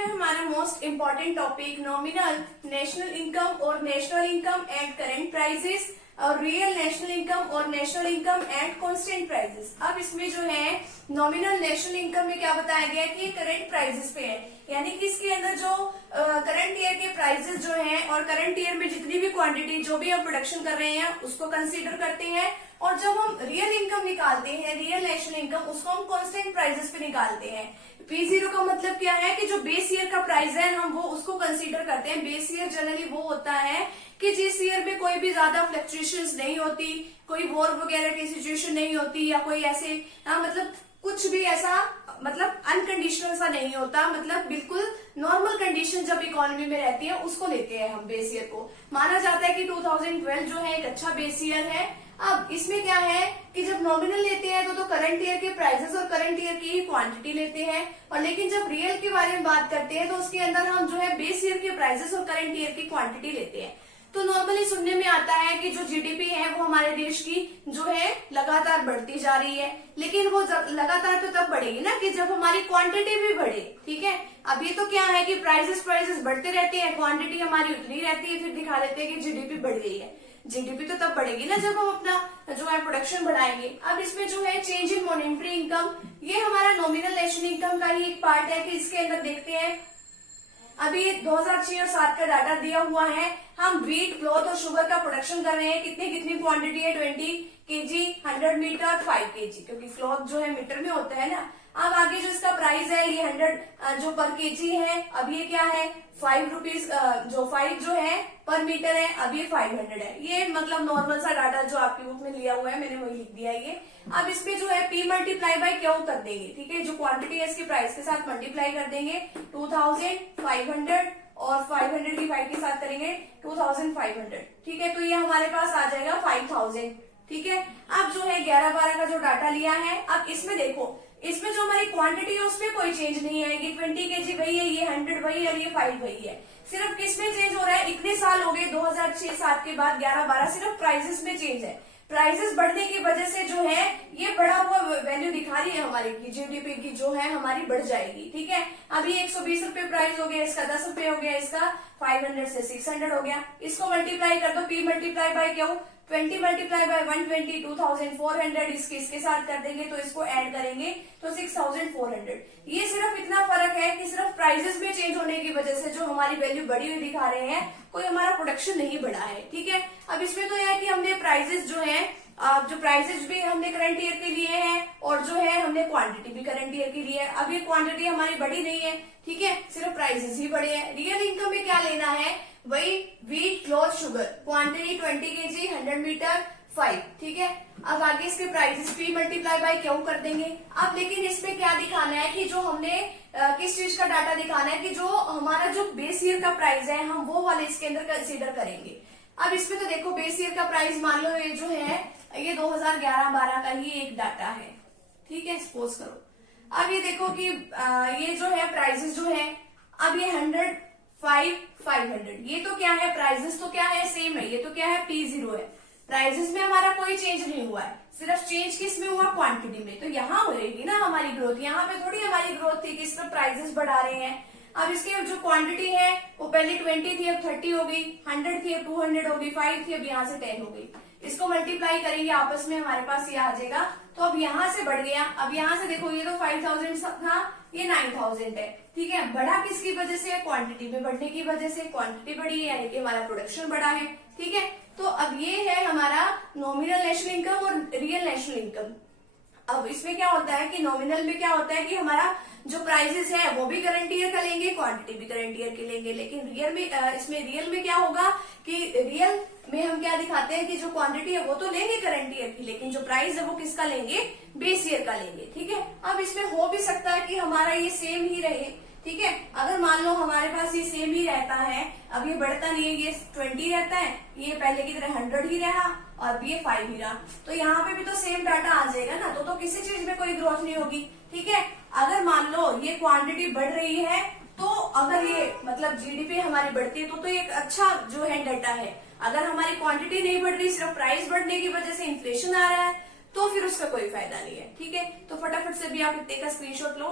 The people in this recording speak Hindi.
है हमारा most important topic nominal national income और national income and current prices और रियल नेशनल इनकम और national income and constant prices. अब इसमें जो है नॉमिनल नेशनल इनकम में क्या बताया गया है कि करंट प्राइसेस पे है, यानी कि इसके अंदर जो करंट ईयर के प्राइसेस जो हैं और करंट ईयर में जितनी भी क्वांटिटी जो भी हम प्रोडक्शन कर रहे हैं उसको कंसीडर करते हैं। और जब हम रियल इनकम निकालते हैं, रियल नेशनल इनकम, उसको हम कांस्टेंट प्राइसेस पे निकालते हैं। P0 का मतलब क्या है कि जो बेस ईयर का प्राइस है हम वो उसको कंसीडर करते हैं। बेस ईयर जनरली वो होता है कि जिस ईयर में कोई भी ज्यादा फ्लक्चुएशंस नहीं होती, कोई वॉर वगैरह की सिचुएशन नहीं होती, या कोई ऐसे मतलब कुछ भी ऐसा मतलब अनकंडीशनल सा नहीं होता, मतलब बिल्कुल नॉर्मल कंडीशन जब इकोनॉमी में रहती है उसको लेते हैं हम बेस ईयर को। माना जाता है कि 2012 जो है एक अच्छा बेस ईयर है। अब इसमें क्या है कि जब नॉमिनल लेते हैं तो करंट ईयर के प्राइसेस और करंट ईयर की ही क्वांटिटी लेते हैं, और लेकिन जब रियल के बारे में बात करते हैं तो उसके अंदर हम जो है बेस ईयर के प्राइसेस और करंट ईयर की क्वांटिटी लेते हैं। तो नॉर्मली सुनने में आता है कि जो जीडीपी है वो हमारे देश की जो है लगातार बढ़ती जा रही है, लेकिन वो लगातार तो तब बढ़ेगी ना कि जब हमारी क्वांटिटी भी बढ़े। ठीक है, अब ये तो क्या है कि प्राइसेस बढ़ते रहते हैं, क्वांटिटी हमारी उतनी रहती है, फिर दिखा देते हैं कि जीडीपी बढ़ गई है। जीडीपी तो तब बढ़ेगी ना जब हम अपना जो है प्रोडक्शन बढ़ाएंगे। अब इसमें जो है चेंज इन मॉनेटरी इनकम, ये हमारा नॉमिनल नेशनल इनकम का ही एक पार्ट है कि इसके अंदर देखते हैं अभी 2006 और 7 का डाटा दिया हुआ है। हम व्हीट, क्लॉथ और शुगर का प्रोडक्शन कर रहे हैं। कितनी क्वांटिटी है 20 केजी, 100 मीटर, 5 केजी, क्योंकि क्लॉथ जो है मीटर में होता है ना। अब आगे जो इसका प्राइस है ये 100 जो पर केजी है, अब ये क्या है 5 रुपीज, जो 5 जो है पर मीटर है, अब ये 500 है। ये मतलब नॉर्मल सा डाटा जो आपकी बुक में लिया हुआ है, मैंने वही लिख दिया है ये। अब इसमें जो है P मल्टीप्लाई बाय क्यू कर देंगे। ठीक है, जो क्वांटिटी है इसके प्राइस के साथ मल्टीप्लाई कर देंगे 2500 और 500 की 5 के साथ करेंगे 2500। ठीक है, तो ये हमारे पास आ जाएगा 5000। ठीक है, अब जो है 11-12 का जो डाटा लिया है, अब इसमें देखो इसमें जो हमारी क्वांटिटी है उसमें कोई चेंज नहीं है। ये 20 केजी वही है, ये 100 वही है और ये 5 वही है। सिर्फ किसमें चेंज हो रहा है, इतने साल हो गए 2006-7 के बाद 11-12, सिर्फ प्राइसेस में चेंज है। प्राइसेस बढ़ने की वजह से जो है ये बढ़ा हुआ वैल्यू दिखा रही है हमारी की जीडीपी की जो है हमारी बढ़ जाएगी। ठीक है, अभी 120 रुपए प्राइस हो गया, इसका 10 रुपए हो गया, इसका 500 से 600 हो गया। इसको मल्टीप्लाई कर दो, P multiply by Q, 20 multiply by 120 2400, इसके साथ कर देंगे तो इसको ऐड करेंगे तो 6400। ये सिर्फ इतना फर्क है कि सिर्फ प्राइसेस में चेंज होने की वजह से जो हमारी वैल्यू बढ़ी हुई दिखा रहे हैं, कोई हमारा प्रोडक्शन नहीं बढ़ा है। ठीक है, अब इसमें तो यह है कि हमने प्राइसेस जो है जो प्राइसेस भी हमने करंट ईयर के लिए हैं और जो है हमने क्वांटिटी भी करंट ईयर के लिए है। अब ये क्वांटिटी हमारी बढ़ी नहीं है, ठीक है, सिर्फ प्राइसेस ही बढ़े हैं। रियल इनकम में क्या लेना है, वही wheat, cloth, sugar, quantity 20 KG, 100 metre, 5। ठीक है, अब आगे इसके prices P multiply by q कर देंगे। अब लेकिन इसमें क्या दिखाना है कि जो हमने किस चीज का डाटा दिखाना है कि जो हमारा जो बेस ईयर का प्राइस है हम वो वाले इसके अंदर कंसीडर करेंगे। अब इसमें तो देखो बेस ईयर का प्राइस मान लो ये जो है ये 2011-12 का ही एक डाटा है। ठीक है, सपोज करो। अब ये देखो कि ये जो है प्राइसेस जो है, अब ये 100, 5, 500, ये तो क्या है प्राइसेस तो क्या है सेम है, ये तो क्या है P0 है। प्राइसेस में हमारा कोई चेंज नहीं हुआ है, सिर्फ चेंज किस में हुआ, क्वांटिटी में। तो यहाँ हो रहेगी ना हमारी ग्रोथ, यहाँ पे थोड़ी हमारी ग्रोथ थी कि इस पर प्राइसेस बढ़ा रहे हैं। अब इसकी जो क्वांटिटी है वो पहले 20 थी, अब 30 हो गई, 100 थी, अब 200 हो गई, 5 थी, अब यहाँ से 10 हो गई। इसको मल्टीप्लाई करेंगे आपस में, हमारे पास ये आ जाएगा। तो अब यहाँ से बढ़ गया, अब यहाँ से देखो ये तो 5000 था, ये 9000 है। ठीक है, बढ़ा किसकी वजह से, क्वांटिटी में बढ़ने की वजह से। क्वांटिटी बढ़ी है यानी कि हमारा प्रोडक्शन बढ़ा है। ठीक है, तो अब ये है हमारा नॉमिनल नेशनल इनकम और रियल नेशनल इनकम। अब इसमें क्या होता है कि नॉमिनल में क्या होता है कि हमारा जो प्राइसेस है वो भी करंट ईयर का लेंगे, क्वांटिटी भी करंट ईयर की लेंगे। लेकिन रियल में इसमें रियल में क्या होगा कि रियल में हम क्या दिखाते हैं कि जो क्वांटिटी है वो तो लेंगे करंट ईयर की, लेकिन जो प्राइस है वो किसका लेंगे, बेस ईयर का लेंगे। ठीक है, अब इसमें हो भी सकता है कि हमारा ये सेम ही रहे। ठीक है, अगर मान लो हमारे पास ये सेम ही रहता है, अब ये बढ़ता नहीं है, ये 20 रहता है, ये पहले की तरह 100 ही रहा और अब ये 5 ही रहा, तो यहाँ पे भी तो सेम डाटा आ जाएगा ना, तो किसी चीज में कोई ग्रोथ नहीं होगी। ठीक है, अगर मान लो ये क्वांटिटी बढ़ रही है तो अगर ये मतलब जीडीपी हमारी बढ़ती है तो ये एक अच्छा जो है डाटा है। अगर हमारी क्वांटिटी नहीं बढ़ रही, सिर्फ प्राइस बढ़ने की वजह से इन्फ्लेशन आ रहा है, तो फिर उसका कोई फायदा नहीं है। ठीक है, तो फटाफट से भी आप इतने का स्क्रीनशॉट लो।